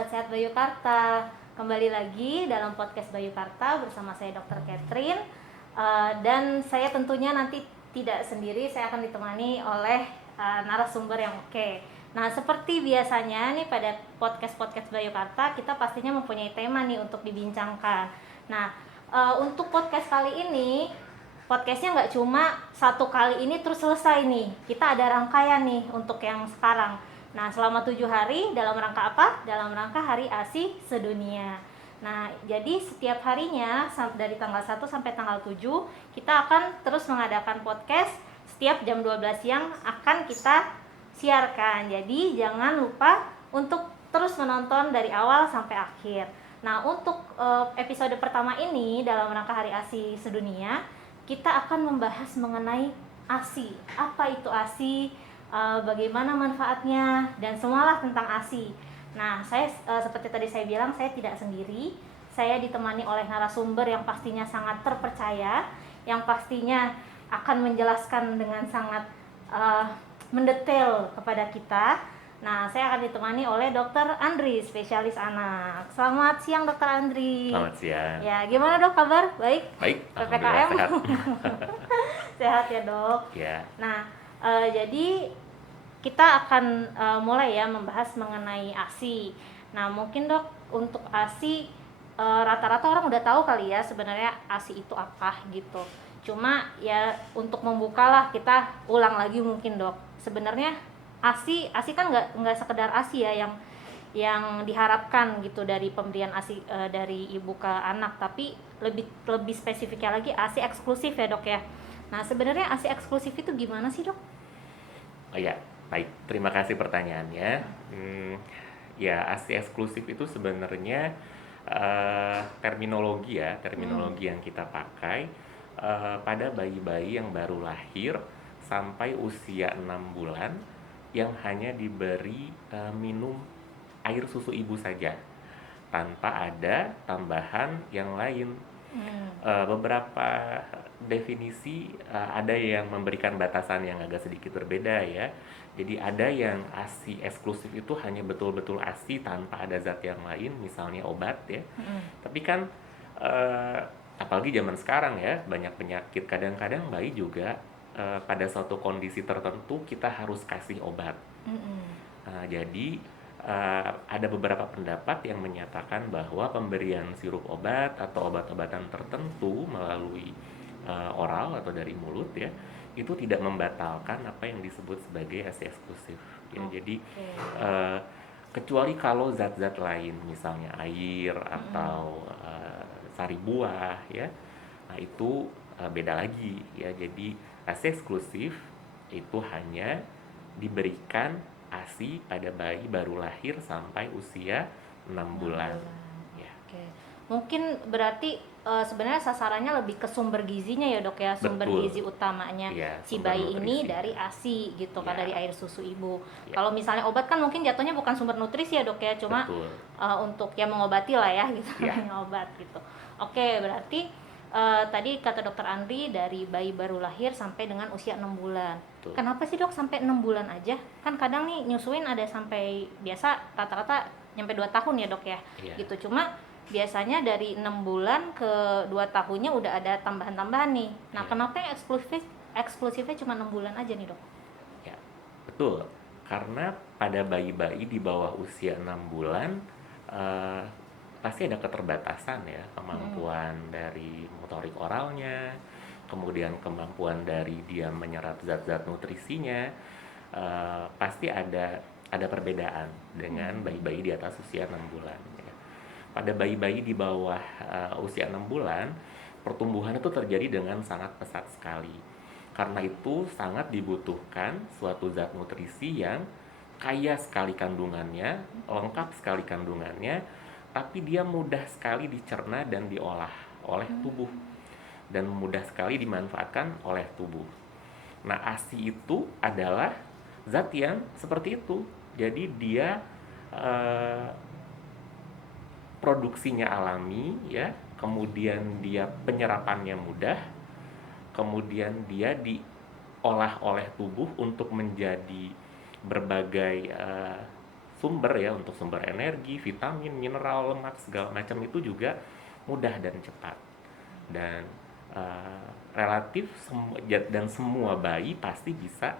sahabat sehat Bayu Karta. Kembali lagi dalam podcast Bayu Karta bersama saya Dr. Catherine. Dan saya tentunya nanti tidak sendiri, saya akan ditemani oleh narasumber yang oke. Nah, seperti biasanya nih pada podcast-podcast Bayu Karta, kita pastinya mempunyai tema nih untuk dibincangkan. Nah, untuk podcast kali ini, podcastnya nggak cuma satu kali ini terus selesai nih. Kita ada rangkaian nih untuk yang sekarang. Nah, selama 7 hari dalam rangka apa? Dalam rangka Hari ASI Sedunia. Nah, jadi setiap harinya dari tanggal 1 sampai tanggal 7 kita akan terus mengadakan podcast. Setiap jam 12 siang akan kita siarkan. Jadi jangan lupa untuk terus menonton dari awal sampai akhir. Nah, untuk episode pertama ini dalam rangka Hari ASI Sedunia, kita akan membahas mengenai ASI. Apa itu ASI? Bagaimana manfaatnya dan semualah tentang ASI. Nah, saya seperti tadi saya bilang, saya tidak sendiri. Saya ditemani oleh narasumber yang pastinya sangat terpercaya, yang pastinya akan menjelaskan dengan sangat mendetail kepada kita. Nah, saya akan ditemani oleh Dr. Andri, spesialis anak. Selamat siang, Dr. Andri. Selamat siang. Ya, gimana dok kabar? Baik? Baik, PPKM? sehat. Sehat ya dok? Ya. Nah, jadi kita akan mulai ya membahas mengenai ASI. Nah, mungkin dok untuk ASI rata-rata orang udah tahu kali ya sebenarnya ASI itu apa gitu. Cuma ya untuk membukalah kita ulang lagi mungkin dok. Sebenarnya ASI kan nggak sekedar ASI ya yang diharapkan gitu dari pemberian ASI dari ibu ke anak, tapi lebih spesifiknya lagi ASI eksklusif ya dok ya. Nah, sebenarnya ASI eksklusif itu gimana sih dok? Oh ya, baik. Terima kasih pertanyaannya. Ya, ASI eksklusif itu sebenarnya terminologi yang kita pakai pada bayi-bayi yang baru lahir sampai usia 6 bulan yang hanya diberi minum air susu ibu saja tanpa ada tambahan yang lain. Beberapa definisi ada yang memberikan batasan yang agak sedikit berbeda ya. Jadi ada yang ASI eksklusif itu hanya betul-betul ASI tanpa ada zat yang lain, misalnya obat ya. Tapi kan apalagi zaman sekarang ya, banyak penyakit, kadang-kadang bayi juga pada suatu kondisi tertentu kita harus kasih obat. Jadi ada beberapa pendapat yang menyatakan bahwa pemberian sirup obat atau obat-obatan tertentu melalui oral atau dari mulut ya, itu tidak membatalkan apa yang disebut sebagai ASI eksklusif ya. Jadi kecuali kalau zat-zat lain misalnya air atau sari buah ya, nah itu beda lagi ya. Jadi ASI eksklusif itu hanya diberikan ASI pada bayi baru lahir sampai usia 6 bulan. Ya. Oke. Mungkin berarti sebenarnya sasarannya lebih ke sumber gizinya ya dok ya, sumber Betul. gizi utamanya Ya, si sumber bayi ini nutrisi. dari ASI gitu kan, Ya. dari air susu ibu. Ya. Kalau misalnya obat kan mungkin jatuhnya bukan sumber nutrisi ya dok ya, cuma untuk ya mengobati lah ya gitu, Ya. obat gitu. Oke, berarti tadi kata dokter Andri dari bayi baru lahir sampai dengan usia 6 bulan. Betul. Kenapa sih dok sampai 6 bulan aja? Kan kadang nih nyusuin ada sampai biasa rata-rata nyampe 2 tahun ya dok ya. Iya. Gitu. Cuma biasanya dari 6 bulan ke 2 tahunnya udah ada tambahan-tambahan nih. Nah, Iya. kenapa yang eksklusifnya cuma 6 bulan aja nih dok? Ya, betul. Karena pada bayi-bayi di bawah usia 6 bulan pasti ada keterbatasan ya, kemampuan dari motorik oralnya, kemudian kemampuan dari dia menyerap zat-zat nutrisinya, pasti ada perbedaan dengan bayi-bayi di atas usia 6 bulan ya. Pada bayi-bayi di bawah usia 6 bulan, pertumbuhan itu terjadi dengan sangat pesat sekali. Karena itu sangat dibutuhkan suatu zat nutrisi yang kaya sekali kandungannya, lengkap sekali kandungannya, tapi dia mudah sekali dicerna dan diolah oleh tubuh dan mudah sekali dimanfaatkan oleh tubuh. Nah, ASI itu adalah zat yang seperti itu. Jadi dia produksinya alami ya, kemudian dia penyerapannya mudah, kemudian dia diolah oleh tubuh untuk menjadi berbagai sumber ya, untuk sumber energi, vitamin, mineral, lemak segala macam itu juga mudah dan cepat. Dan relatif dan semua bayi pasti bisa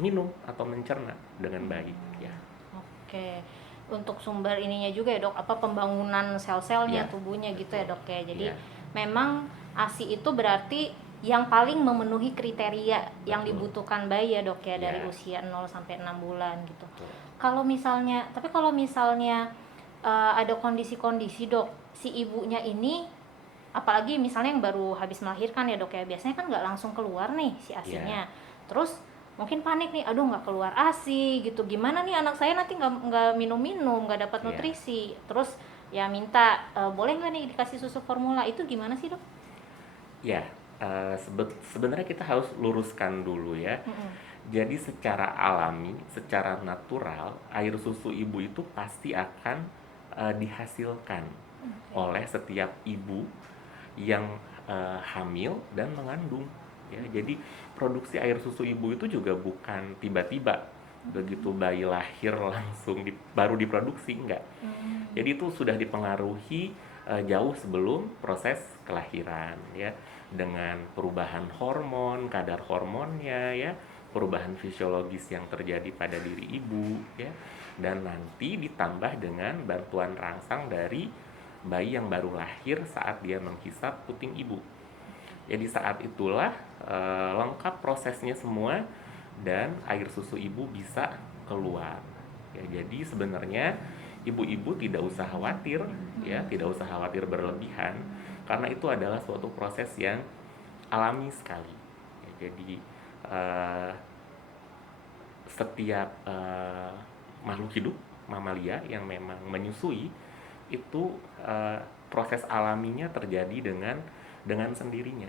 minum atau mencerna dengan baik ya. Oke. Untuk sumber ininya juga ya dok, apa pembangunan sel-selnya Ya, tubuhnya gitu ya dok ya. Jadi ya, memang ASI itu berarti yang paling memenuhi kriteria yang betul. dibutuhkan bayi ya dok ya, dari Ya, usia 0 sampai 6 bulan gitu. betul. Kalau misalnya ada kondisi-kondisi dok, si ibunya ini apalagi misalnya yang baru habis melahirkan ya dok ya, biasanya kan nggak langsung keluar nih si ASI-nya. Terus mungkin panik nih, aduh nggak keluar ASI gitu, gimana nih anak saya nanti nggak minum-minum, nggak dapat Ya. nutrisi. Terus ya minta boleh nggak nih dikasih susu formula, itu gimana sih dok? Ya, sebenarnya kita harus luruskan dulu ya. Jadi secara alami, secara natural, air susu ibu itu pasti akan dihasilkan oleh setiap ibu yang hamil dan mengandung. Ya, jadi produksi air susu ibu itu juga bukan tiba-tiba begitu bayi lahir langsung baru diproduksi, enggak. Jadi itu sudah dipengaruhi jauh sebelum proses kelahiran ya, dengan perubahan hormon, kadar hormonnya ya, perubahan fisiologis yang terjadi pada diri ibu ya, dan nanti ditambah dengan bantuan rangsang dari bayi yang baru lahir saat dia menghisap puting ibu. Jadi saat itulah lengkap prosesnya semua dan air susu ibu bisa keluar. Ya, jadi sebenarnya ibu-ibu tidak usah khawatir ya, tidak usah khawatir berlebihan, karena itu adalah suatu proses yang alami sekali. Ya, jadi setiap makhluk hidup mamalia yang memang menyusui itu proses alaminya terjadi dengan sendirinya,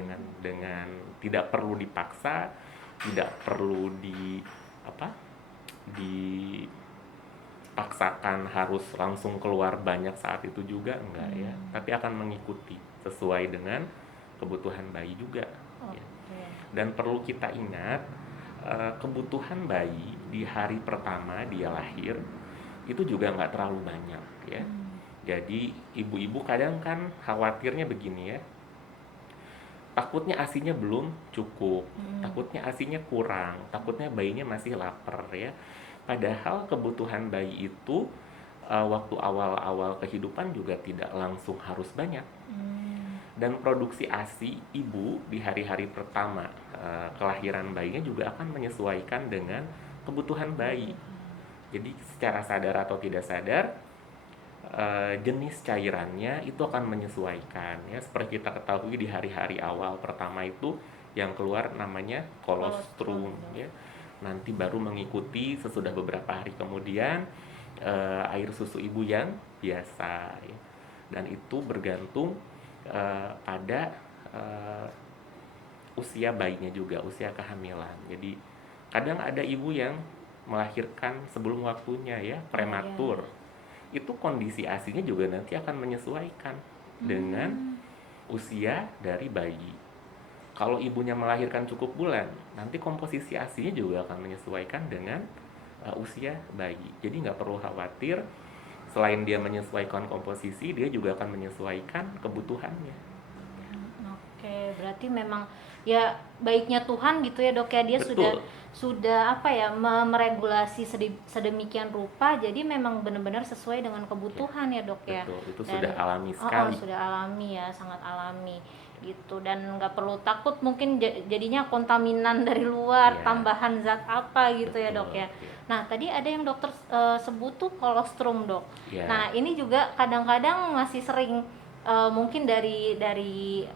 dengan tidak perlu dipaksa, tidak perlu dipaksakan harus langsung keluar banyak saat itu juga, enggak ya, tapi akan mengikuti sesuai dengan kebutuhan bayi juga ya. Dan perlu kita ingat, kebutuhan bayi di hari pertama dia lahir itu juga nggak terlalu banyak ya. Jadi ibu-ibu kadang kan khawatirnya begini ya, takutnya ASINya belum cukup, takutnya ASINya kurang, takutnya bayinya masih lapar ya. Padahal kebutuhan bayi itu waktu awal-awal kehidupan juga tidak langsung harus banyak. Dan produksi ASI ibu di hari-hari pertama kelahiran bayinya juga akan menyesuaikan dengan kebutuhan bayi. Jadi secara sadar atau tidak sadar, jenis cairannya itu akan menyesuaikan ya. Seperti kita ketahui di hari-hari awal pertama itu yang keluar namanya kolostrum ya. Nanti baru mengikuti sesudah beberapa hari kemudian air susu ibu yang biasa ya. Dan itu bergantung pada usia bayinya juga, usia kehamilan. Jadi kadang ada ibu yang melahirkan sebelum waktunya ya, prematur. Itu kondisi ASINya juga nanti akan menyesuaikan dengan usia dari bayi. Kalau ibunya melahirkan cukup bulan, nanti komposisi ASINya juga akan menyesuaikan dengan usia bayi. Jadi nggak perlu khawatir, selain dia menyesuaikan komposisi, dia juga akan menyesuaikan kebutuhannya. Oke, berarti memang ya baiknya Tuhan gitu ya dok ya, dia Betul. sudah apa ya, meregulasi sedemikian rupa, jadi memang benar-benar sesuai dengan kebutuhan ya dok ya. Betul, itu Dan sudah alami sekali. sudah alami ya, sangat alami gitu, dan nggak perlu takut mungkin jadinya kontaminan dari luar, Ya. tambahan zat apa gitu ya dok Betul, ya. ya. Nah tadi ada yang dokter sebut tuh kolostrum dok. Ya. Nah ini juga kadang-kadang masih sering mungkin dari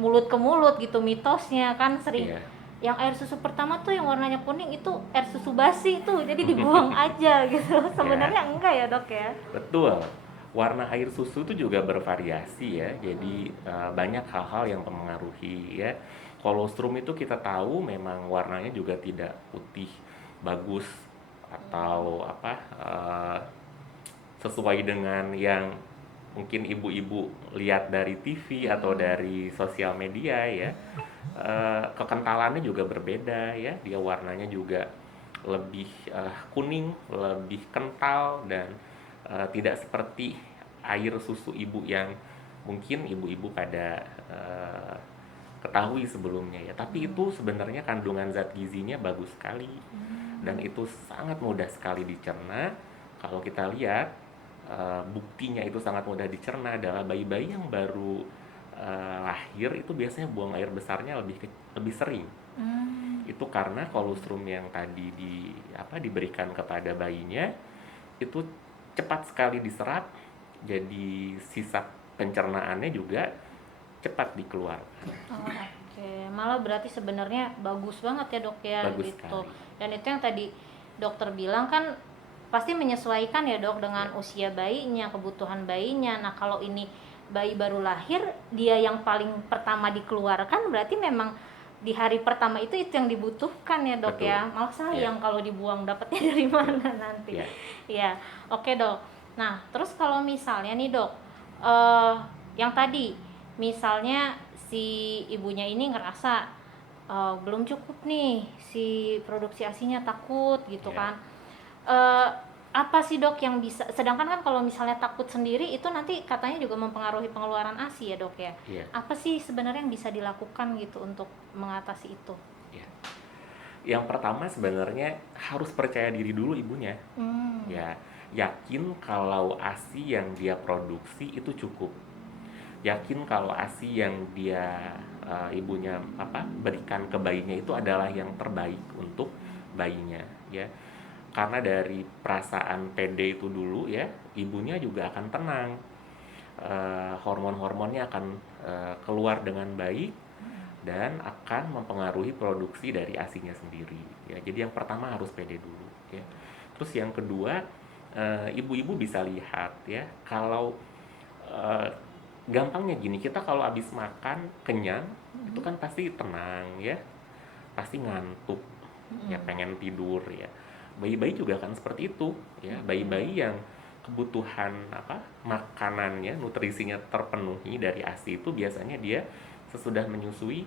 mulut ke mulut gitu, mitosnya kan sering yang air susu pertama tuh yang warnanya kuning itu air susu basi tuh, jadi dibuang aja gitu. Sebenarnya enggak ya dok ya? Betul. Warna air susu itu juga bervariasi ya. Jadi banyak hal-hal yang mempengaruhi ya. Kolostrum itu kita tahu memang warnanya juga tidak putih bagus atau sesuai dengan yang mungkin ibu-ibu lihat dari TV atau dari sosial media ya. Kekentalannya juga berbeda ya. Dia warnanya juga lebih kuning, lebih kental, dan tidak seperti air susu ibu yang mungkin ibu-ibu pada ketahui sebelumnya ya. Tapi itu sebenarnya kandungan zat gizinya bagus sekali dan itu sangat mudah sekali dicerna. Kalau kita lihat buktinya itu sangat mudah dicerna adalah bayi-bayi yang baru lahir itu biasanya buang air besarnya lebih sering. Itu karena kolostrum yang tadi diberikan kepada bayinya itu cepat sekali diserap, jadi sisa pencernaannya juga cepat dikeluarkan. Oke, malah berarti sebenarnya bagus banget ya dok ya Bagus gitu. sekali. Dan itu yang tadi dokter bilang kan pasti menyesuaikan ya dok dengan usia bayinya, kebutuhan bayinya. Nah kalau ini bayi baru lahir, dia yang paling pertama dikeluarkan berarti memang di hari pertama itu yang dibutuhkan ya dok. Betul. Ya. Malah sayang kalau dibuang, dapatnya dari mana nanti? Ya. Ya, oke dok. Nah terus kalau misalnya nih dok, yang tadi misalnya si ibunya ini ngerasa belum cukup nih si produksi ASINya, takut gitu Ya. kan. Apa sih dok yang bisa, sedangkan kan kalau misalnya takut sendiri itu nanti katanya juga mempengaruhi pengeluaran ASI ya dok ya. Ya. Apa sih sebenarnya yang bisa dilakukan gitu untuk mengatasi itu? Ya. Yang pertama sebenarnya harus percaya diri dulu ibunya. Ya, yakin kalau ASI yang dia produksi itu cukup. Yakin kalau ASI yang dia ibunya berikan ke bayinya itu adalah yang terbaik untuk bayinya ya. Karena dari perasaan PD itu dulu ya, ibunya juga akan tenang, hormon-hormonnya akan keluar dengan baik dan akan mempengaruhi produksi dari ASINya sendiri ya. Jadi yang pertama harus PD dulu ya. Terus yang kedua, ibu-ibu bisa lihat ya, kalau gampangnya gini, kita kalau habis makan kenyang itu kan pasti tenang ya, pasti ngantuk ya, pengen tidur ya. Bayi-bayi juga akan seperti itu ya. Bayi-bayi yang kebutuhan makanannya, nutrisinya terpenuhi dari ASI itu biasanya dia sesudah menyusui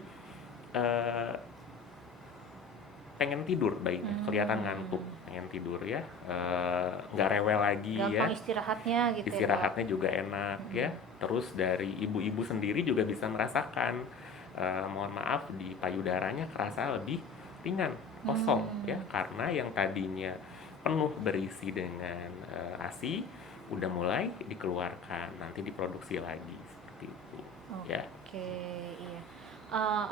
pengen tidur bayinya, kelihatan ngantuk, pengen tidur ya, nggak rewel lagi. Gampang ya, istirahatnya gitu. istirahatnya juga enak ya. Terus dari ibu-ibu sendiri juga bisa merasakan, mohon maaf, di payudaranya kerasa lebih ringan, kosong ya, karena yang tadinya penuh berisi dengan ASI udah mulai dikeluarkan, nanti diproduksi lagi seperti itu. Ya. Oke, iya.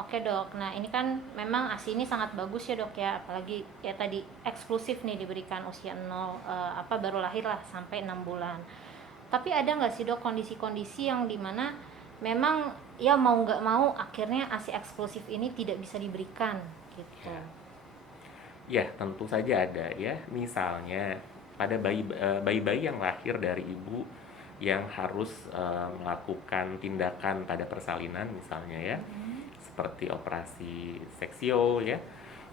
Oke dok, nah ini kan memang ASI ini sangat bagus ya dok ya, apalagi ya tadi eksklusif nih diberikan usia 0 baru lahir lah sampai 6 bulan. Tapi ada nggak sih dok kondisi-kondisi yang dimana memang ya mau nggak mau akhirnya ASI eksklusif ini tidak bisa diberikan gitu? Ya, tentu saja ada ya. Misalnya pada bayi-bayi yang lahir dari ibu yang harus melakukan tindakan pada persalinan misalnya ya, seperti operasi seksio ya.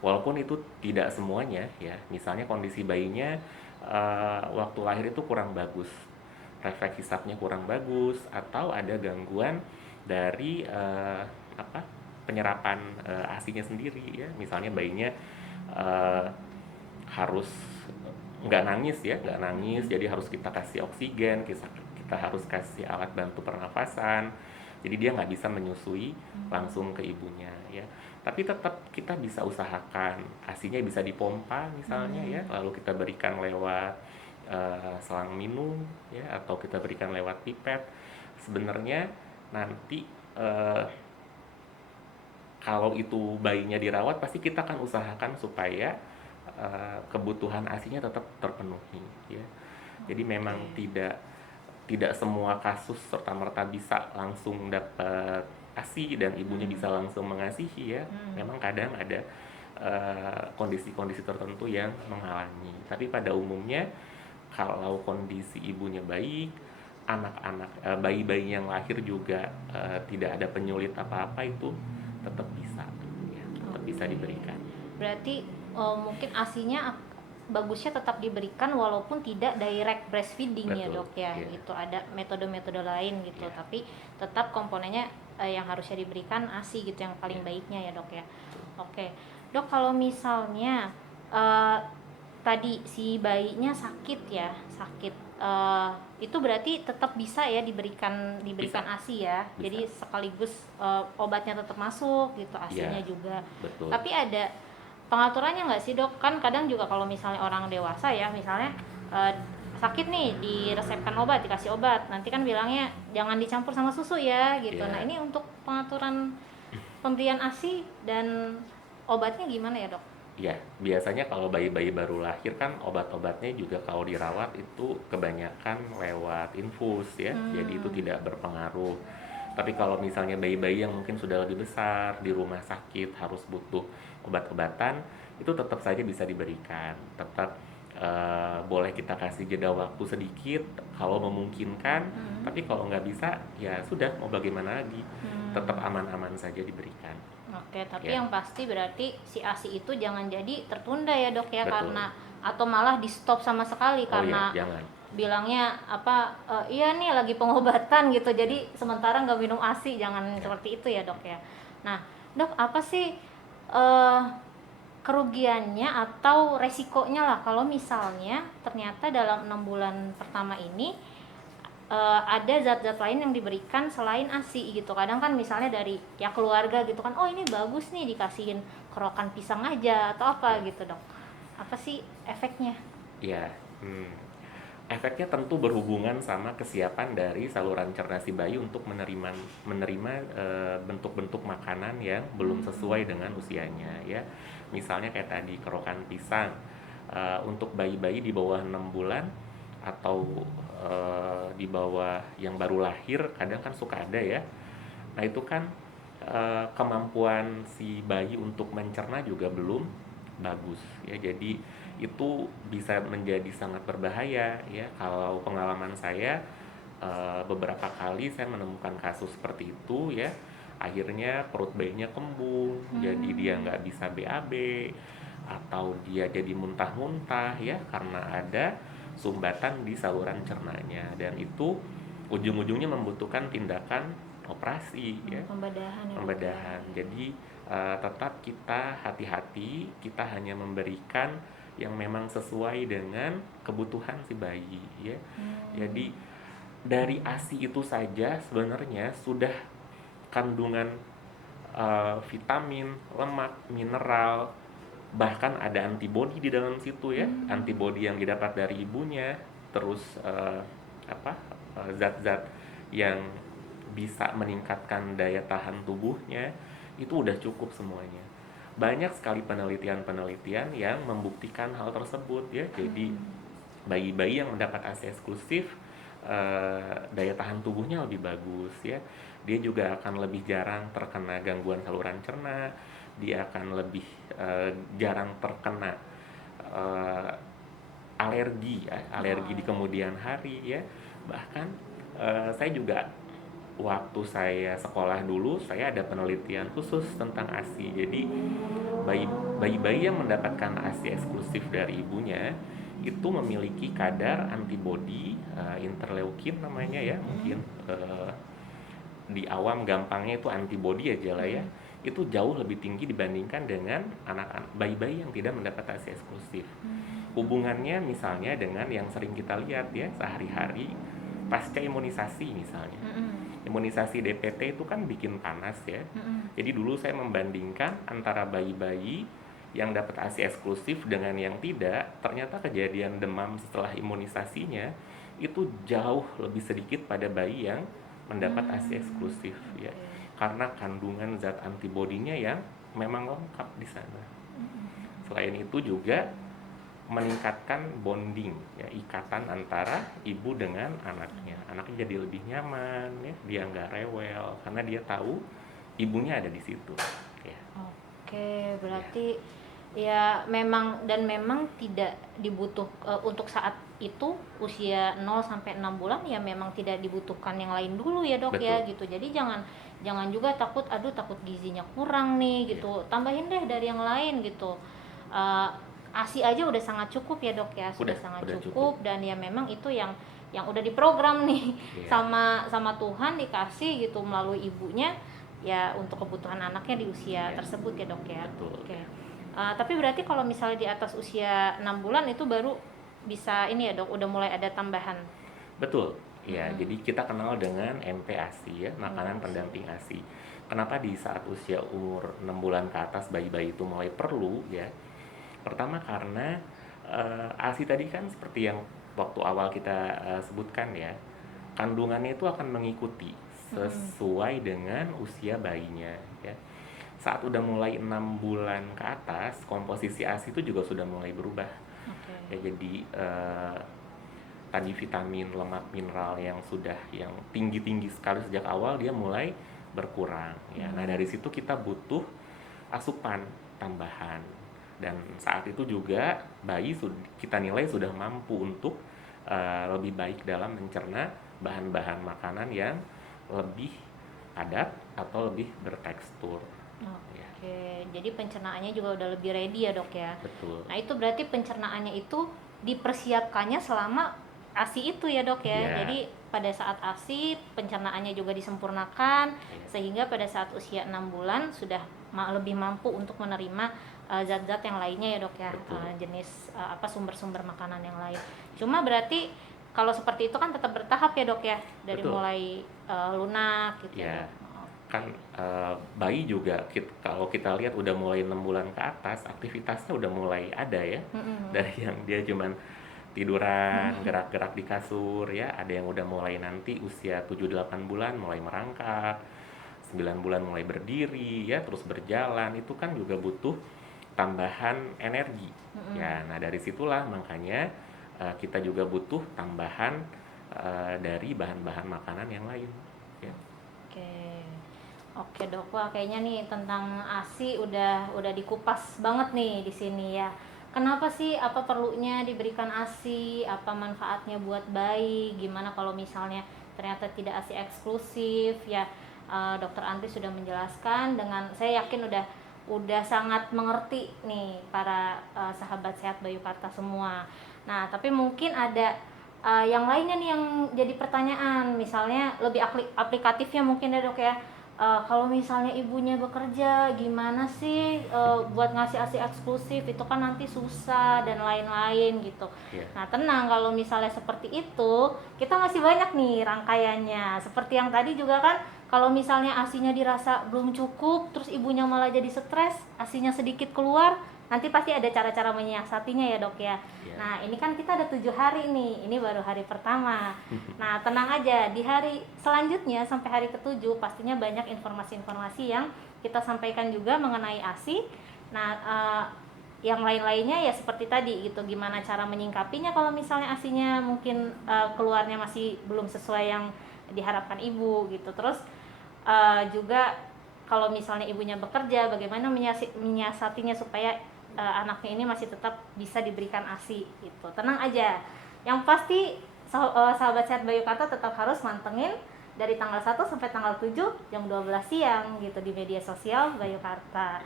Walaupun itu tidak semuanya ya. Misalnya kondisi bayinya waktu lahir itu kurang bagus, refleks hisapnya kurang bagus, atau ada gangguan dari penyerapan ASINya sendiri ya. Misalnya bayinya harus nggak nangis ya, nggak nangis, jadi harus kita kasih oksigen, kita harus kasih alat bantu pernafasan, jadi dia nggak bisa menyusui langsung ke ibunya ya. Tapi tetap kita bisa usahakan ASINya bisa dipompa misalnya ya, lalu kita berikan lewat selang minum ya, atau kita berikan lewat pipet. Sebenarnya nanti kalau itu bayinya dirawat, pasti kita akan usahakan supaya kebutuhan ASINya tetap terpenuhi ya. Jadi memang tidak semua kasus serta-merta bisa langsung dapat ASI dan ibunya bisa langsung mengasihi ya. Memang kadang ada kondisi-kondisi tertentu yang menghalangi. Tapi pada umumnya kalau kondisi ibunya baik, bayi-bayi yang lahir juga tidak ada penyulit apa-apa, itu tetap bisa ya, tetap bisa diberikan. Berarti mungkin ASINya bagusnya tetap diberikan walaupun tidak direct breastfeeding. Betul, ya dok ya, gitu. Ada metode-metode lain gitu, tapi tetap komponennya yang harusnya diberikan ASI gitu, yang paling baiknya ya dok ya. Oke dok, kalau misalnya tadi si bayinya sakit ya, itu berarti tetap bisa ya diberikan Bisa, ASI ya. bisa. Jadi sekaligus obatnya tetap masuk gitu, ASInya Iya, juga. betul. Tapi ada pengaturannya nggak sih dok? Kan kadang juga kalau misalnya orang dewasa ya, misalnya eh, sakit nih, diresepkan obat, dikasih obat, nanti kan bilangnya jangan dicampur sama susu ya gitu. Nah Iya. ini untuk pengaturan pemberian ASI dan obatnya gimana ya dok? Ya, biasanya kalau bayi-bayi baru lahir kan obat-obatnya juga kalau dirawat itu kebanyakan lewat infus ya, jadi itu Hmm. tidak berpengaruh. Tapi kalau misalnya bayi-bayi yang mungkin sudah lebih besar di rumah sakit harus butuh obat-obatan, itu tetap saja bisa diberikan. Tetap boleh kita kasih jeda waktu sedikit kalau memungkinkan, Hmm. tapi kalau nggak bisa ya sudah mau bagaimana lagi, tetap Hmm. aman-aman saja diberikan. Oke, tapi Ya, yang pasti berarti si ASI itu jangan jadi tertunda ya dok ya, betul. karena atau malah di stop sama sekali Oh ya, karena jangan. bilangnya apa, iya nih lagi pengobatan gitu, jadi sementara nggak minum ASI, jangan Ya. seperti itu ya dok ya. Nah dok, apa sih eh, kerugiannya atau resikonya lah kalau misalnya ternyata dalam 6 bulan pertama ini ada zat-zat lain yang diberikan selain ASI gitu. Kadang kan misalnya dari ya keluarga gitu kan, oh ini bagus nih dikasihin kerokan pisang aja atau apa Ya. gitu dok. Apa sih efeknya? Ya, efeknya tentu berhubungan sama kesiapan dari saluran cerna si bayi untuk menerima bentuk-bentuk makanan yang belum sesuai dengan usianya ya. Misalnya kayak tadi kerokan pisang, untuk bayi-bayi di bawah 6 bulan atau di bawah yang baru lahir kadang kan suka ada ya. Nah itu kan kemampuan si bayi untuk mencerna juga belum bagus ya, jadi itu bisa menjadi sangat berbahaya ya. Kalau pengalaman saya, beberapa kali saya menemukan kasus seperti itu ya, akhirnya perut bayinya kembung, jadi dia Hmm. nggak bisa BAB atau dia jadi muntah-muntah ya karena ada sumbatan di saluran cernanya, dan itu ujung-ujungnya membutuhkan tindakan operasi ya, Pembedahan ya dok ya. pembedahan. Jadi tetap kita hati-hati, kita hanya memberikan yang memang sesuai dengan kebutuhan si bayi ya. Hmm. Jadi dari ASI itu saja sebenarnya sudah kandungan vitamin, lemak, mineral, bahkan ada antibodi di dalam situ ya, Hmm. antibodi yang didapat dari ibunya, terus apa zat-zat yang bisa meningkatkan daya tahan tubuhnya, itu udah cukup semuanya. Banyak sekali penelitian-penelitian yang membuktikan hal tersebut ya. Jadi Hmm. bayi-bayi yang mendapat ASI eksklusif, daya tahan tubuhnya lebih bagus ya. Dia juga akan lebih jarang terkena gangguan saluran cerna, dia akan lebih jarang terkena eh, alergi ya, alergi di Oh. kemudian hari ya. Bahkan saya juga waktu saya sekolah dulu, saya ada penelitian khusus tentang ASI. Jadi bayi-bayi yang mendapatkan ASI eksklusif dari ibunya itu memiliki kadar antibodi interleukin namanya ya, Hmm. mungkin di awam gampangnya itu antibodi aja lah ya, Hmm. itu jauh lebih tinggi dibandingkan dengan anak-anak bayi-bayi yang tidak mendapat ASI eksklusif. Hubungannya misalnya dengan yang sering kita lihat ya sehari-hari, pasca imunisasi misalnya. Hmm. Imunisasi DPT itu kan bikin panas ya. Hmm. Jadi dulu saya membandingkan antara bayi-bayi yang dapat ASI eksklusif dengan yang tidak, ternyata kejadian demam setelah imunisasinya itu jauh lebih sedikit pada bayi yang mendapat ASI eksklusif ya. Oke. Karena kandungan zat antibodinya yang memang lengkap di sana. Selain itu juga meningkatkan bonding ya, ikatan antara ibu dengan anaknya. Anaknya jadi lebih nyaman ya, dia nggak rewel karena dia tahu ibunya ada di situ ya. Oke, Ya, berarti ya memang, dan memang tidak dibutuh untuk saat itu usia 0 sampai 6 bulan ya, memang tidak dibutuhkan yang lain dulu ya dok ya betul gitu. Jadi jangan jangan juga takut, aduh takut gizinya kurang nih ya, gitu, tambahin deh dari yang lain gitu. Eh, ASI aja udah sangat cukup ya dok ya, sudah sangat udah cukup cukup, dan ya memang itu yang udah diprogram nih ya, sama sama Tuhan, dikasih gitu melalui ibunya ya untuk kebutuhan anaknya di usia ya, tersebut ya dok ya. betul Oke. ya. Tapi berarti kalau misalnya di atas usia 6 bulan itu baru bisa ini ya dok, udah mulai ada tambahan. Betul. Ya, jadi kita kenal dengan MPASI ya, makanan pendamping ASI. Kenapa di saat usia umur 6 bulan ke atas bayi-bayi itu mulai perlu ya? Pertama karena ASI tadi kan seperti yang waktu awal kita sebutkan ya, kandungannya itu akan mengikuti sesuai dengan usia bayinya ya. Saat udah mulai 6 bulan ke atas, komposisi ASI itu juga sudah mulai berubah. Ya, jadi tadi vitamin, lemak, mineral yang tinggi-tinggi sekali sejak awal dia mulai berkurang ya. Nah, dari situ kita butuh asupan tambahan. Dan saat itu juga bayi kita nilai sudah mampu untuk lebih baik dalam mencerna bahan-bahan makanan yang lebih padat atau lebih bertekstur. Oke, jadi pencernaannya juga udah lebih ready ya dok ya. Betul. Nah itu berarti pencernaannya itu dipersiapkannya selama ASI itu ya dok ya. Ya. Jadi pada saat ASI pencernaannya juga disempurnakan sehingga pada saat usia 6 bulan sudah lebih mampu untuk menerima zat-zat yang lainnya ya dok ya. Jenis sumber-sumber makanan yang lain. Cuma berarti kalau seperti itu kan tetap bertahap ya dok ya, dari mulai lunak gitu ya. Kan bayi juga kalau kita lihat udah mulai 6 bulan ke atas, aktivitasnya udah mulai ada ya. Dari yang dia cuman tiduran, gerak-gerak di kasur ya, ada yang udah mulai nanti usia 7-8 bulan mulai merangkak, 9 bulan mulai berdiri ya, terus berjalan. Itu kan juga butuh tambahan energi ya. Nah, dari situlah makanya kita juga butuh tambahan dari bahan-bahan makanan yang lain ya. Oke dok, wah kayaknya nih tentang ASI udah dikupas banget nih di sini ya. Kenapa sih, apa perlunya diberikan ASI, apa manfaatnya buat bayi, gimana kalau misalnya ternyata tidak ASI eksklusif ya. Dokter Andri sudah menjelaskan dengan, saya yakin udah sangat mengerti nih para sahabat sehat Bayu Karta semua. Nah tapi mungkin ada yang lainnya nih yang jadi pertanyaan, misalnya lebih aplikatifnya mungkin ya dok ya. Kalau misalnya ibunya bekerja gimana sih buat ngasih ASI eksklusif, itu kan nanti susah dan lain-lain gitu. Nah tenang, kalau misalnya seperti itu kita masih banyak nih rangkaiannya. Seperti yang tadi juga kan, kalau misalnya ASInya dirasa belum cukup terus ibunya malah jadi stres, ASInya sedikit keluar, nanti pasti ada cara-cara menyiasatinya ya dok ya. Nah ini kan kita ada 7 hari nih, ini baru hari pertama. Nah tenang aja, di hari selanjutnya sampai hari ke-7 pastinya banyak informasi-informasi yang kita sampaikan juga mengenai ASI. Nah yang lain-lainnya ya seperti tadi gitu, gimana cara menyingkapinya kalau misalnya ASInya mungkin keluarnya masih belum sesuai yang diharapkan ibu gitu. Terus juga kalau misalnya ibunya bekerja, bagaimana menyiasatinya supaya anaknya ini masih tetap bisa diberikan ASI gitu. Tenang aja, yang pasti sahabat sehat Bayu Karta tetap harus mantengin dari tanggal 1 sampai tanggal 7 jam 12 siang gitu di media sosial Bayu Karta.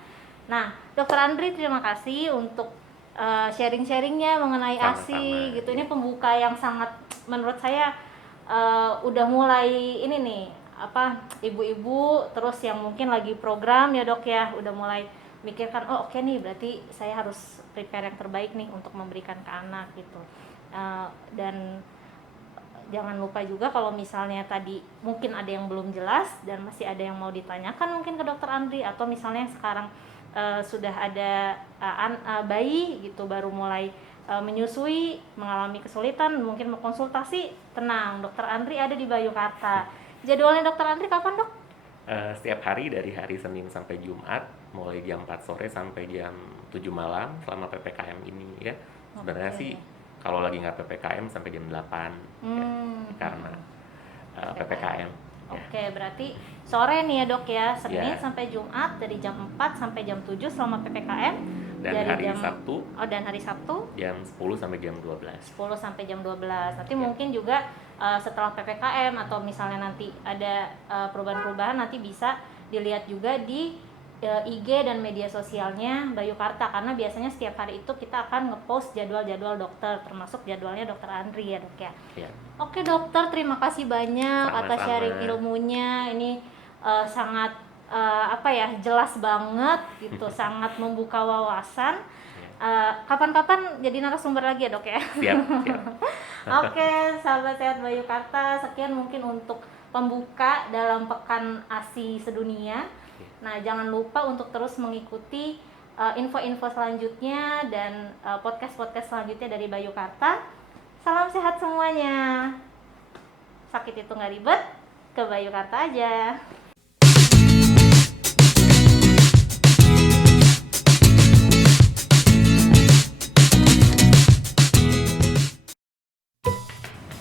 Nah Dokter Andri terima kasih untuk sharing-sharingnya mengenai ASI gitu. Ini pembuka yang sangat menurut saya udah mulai ini nih ibu-ibu terus yang mungkin lagi program ya dok ya, udah mulai mikirkan oke nih, berarti saya harus prepare yang terbaik nih untuk memberikan ke anak gitu. Dan jangan lupa juga kalau misalnya tadi mungkin ada yang belum jelas dan masih ada yang mau ditanyakan mungkin ke dokter Andri, atau misalnya sekarang sudah ada bayi gitu baru mulai menyusui, mengalami kesulitan, mungkin mau konsultasi, tenang, dokter Andri ada di Bayu Karta. Jadwalnya dokter Andri kapan dok? Setiap hari dari hari Senin sampai Jumat, mulai jam 4 sore sampai jam 7 malam selama PPKM ini ya. Sebenarnya sih kalau lagi nggak PPKM sampai jam 8 ya, karena PPKM. Oke, berarti sore nih ya dok ya, Senin sampai Jumat dari jam 4 sampai jam 7 selama PPKM. Dan hari Sabtu. Dan hari Sabtu jam 10 sampai jam 12. 10 sampai jam 12. Nanti mungkin juga setelah PPKM atau misalnya nanti ada perubahan-perubahan, nanti bisa dilihat juga di IG dan media sosialnya Bayu Karta, karena biasanya setiap hari itu kita akan ngepost jadwal-jadwal dokter, termasuk jadwalnya dokter Andri ya dok ya. Oke dokter, terima kasih banyak atas sharing ilmunya. Ini sangat jelas banget gitu, sangat membuka wawasan. Kapan-kapan jadi narasumber lagi ya dok ya. Siap. Oke, sahabat sehat Bayu Karta, sekian mungkin untuk pembuka dalam Pekan ASI Sedunia. Nah, jangan lupa untuk terus mengikuti info-info selanjutnya dan podcast-podcast selanjutnya dari Bayu Karta. Salam sehat semuanya. Sakit itu nggak ribet, ke Bayu Karta aja.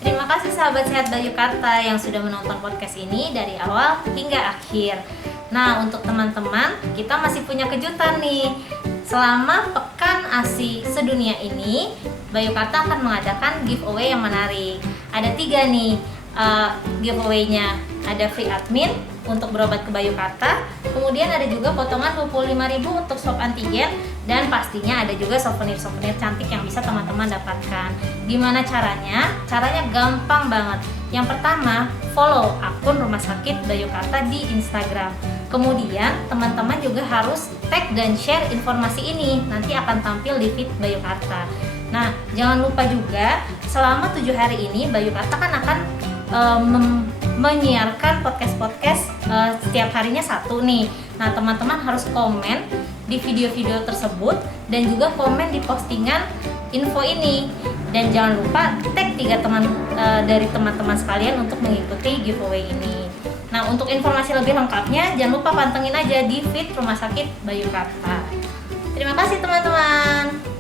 Terima kasih sahabat sehat Bayu Karta yang sudah menonton podcast ini dari awal hingga akhir. Nah, untuk teman-teman, kita masih punya kejutan nih. Selama Pekan ASI Sedunia ini, Bayu Karta akan mengadakan giveaway yang menarik. Ada 3 nih giveaway-nya. Ada free admin untuk berobat ke Bayu Karta, kemudian ada juga potongan 25.000 untuk swab antigen, dan pastinya ada juga souvenir-souvenir cantik yang bisa teman-teman dapatkan. Gimana caranya? Caranya gampang banget. Yang pertama, follow akun Rumah Sakit Bayu Karta di Instagram. Kemudian teman-teman juga harus tag dan share informasi ini, nanti akan tampil di feed Bayu Karta. Nah, jangan lupa juga selama 7 hari ini Bayu Karta kan akan menyiarkan podcast-podcast setiap harinya 1 nih. Nah, teman-teman harus komen di video-video tersebut dan juga komen di postingan info ini. Dan jangan lupa tag 3 teman dari teman-teman sekalian untuk mengikuti giveaway ini. Nah, untuk informasi lebih lengkapnya jangan lupa pantengin aja di feed Rumah Sakit Bayu Karta. Terima kasih teman-teman.